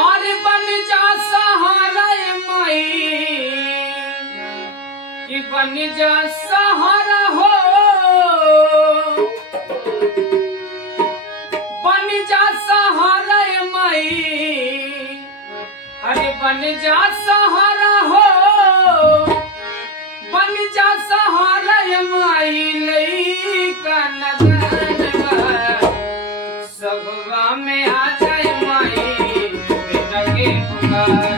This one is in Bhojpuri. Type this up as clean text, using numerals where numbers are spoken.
और बन जा सहारा माई कि बन जा सहारा हो बन जा सहारा माई अरे बन जा सहारा हो बन जा सहारा माई लइका नगनवा सबवा में आ जाए माई बेटा के पुकार